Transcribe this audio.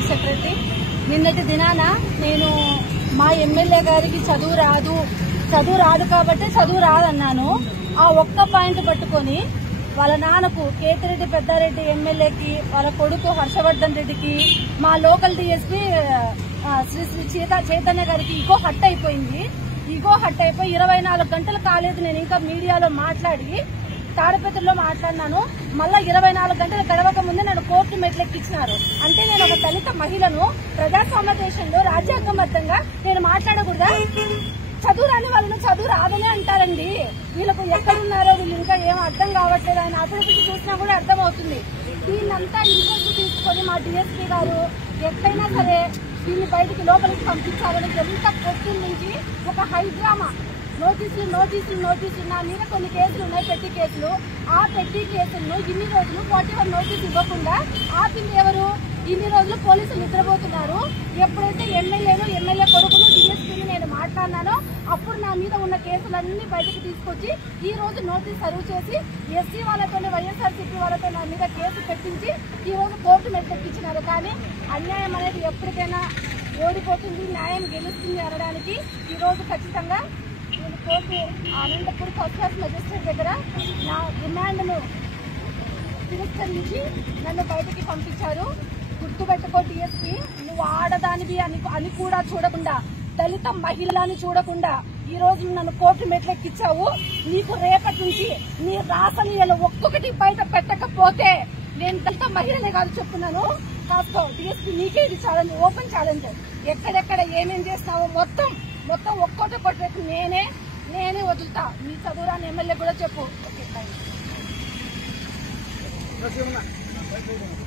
Private secretary. నిన్నటి దినాన నేను మా ఎమ్మెల్యే గారికి చదువు రాదు కాబట్టి చదువు రాదన్నాను. ఆ ఒక్క పాయింట్ పట్టుకొని వాళ్ళ నాన్నకు కేతిరెడ్డి పెద్దారెడ్డి ఎమ్మెల్యేకి, వాళ్ళ కొడుకు హర్షవర్ధన్ రెడ్డికి, మా లోకల్ డీఎస్పీ శ్రీ చైతన్య గారికి ఈగో హట్ అయిపోయి 24 గంటలు కాలేదు. నేను ఇంకా మీడియాలో మాట్లాడి తాడపత్రిలో మాట్లాడినాను. మళ్ళా 24 గంటలు గడవక ముందే నన్ను కోర్టు మెట్లెక్కించినారు. అంటే నేను ఒక దళిత మహిళను ప్రజాస్వామ్య దేశంలో రాజ్యాంగబద్దంగా నేను మాట్లాడకూడదా? చదువు రాని వాళ్ళను చదువు రాదనే అంటారండి. వీళ్ళకు ఎక్కడున్నారో వీళ్ళు ఇంకా ఏం అర్థం కావట్లేదు. ఆయన అభివృద్ధి చూసినా కూడా అర్థమవుతుంది. దీన్నంతా ఇంట్రెస్ట్ తీసుకొని మా డిఎస్పీ గారు ఎక్కడైనా సరే దీన్ని బయటికి లోపలికి పంపించాలని ఎంత పొద్దున్న నుంచి ఒక హైడ్రామా నోటీసులు నా మీద కొన్ని కేసులు ఉన్నాయి, పెట్టి కేసులు. ఆ పెట్టి కేసులను ఇన్ని రోజులు 41 నోటీసు ఇవ్వకుండా ఆపింది ఎవరు? ఇన్ని రోజులు పోలీసులు నిద్రపోతున్నారు. ఎప్పుడైతే ఎమ్మెల్యే కొడుకును డిఎస్పీని నేను మాట్లాడినానో అప్పుడు నా మీద ఉన్న కేసులన్నీ బయటకు తీసుకొచ్చి ఈ రోజు నోటీస్ సర్వ్ చేసి ఎస్సీ వాళ్ళతోనే వైఎస్ఆర్సీపీ వాళ్ళతో నా మీద కేసు పెట్టించి ఈ రోజు కోర్టు మెట్లెక్కించినారు. కానీ అన్యాయం అనేది ఎప్పటికైనా ఓడిపోతుంది, న్యాయం గెలుస్తుంది అనడానికి ఈ రోజు ఖచ్చితంగా నేను court Anantapur first class magistrate దగ్గర నా డిమాండ్ను తిరస్కరించి నన్ను బయటికి పంపించారు. గుర్తుపెట్టుకో డిఎస్పీ, నువ్వు ఆడదానివి అని కూడా చూడకుండా, దళిత మహిళలని చూడకుండా ఈ రోజు నన్ను కోర్టు మెట్లెక్కించావు. నీకు రేపటి నుంచి నీ రాసలీలలో ఒక్కొక్కటి బయట పెట్టకపోతే నేను దళిత మహిళనే కాదు చెప్తున్నాను. కాస్త డిఎస్పీ నీకే ఇది ఛాలెంజ్, ఓపెన్ ఛాలెంజ్. ఎక్కడెక్కడ ఏమేం చేస్తావో మొత్తం ఒక్కొక్కటి రేపు నేనే వదులుతా. మీ చదువురాని ఎమ్మెల్యే కూడా చెప్పు. Okay, thank you.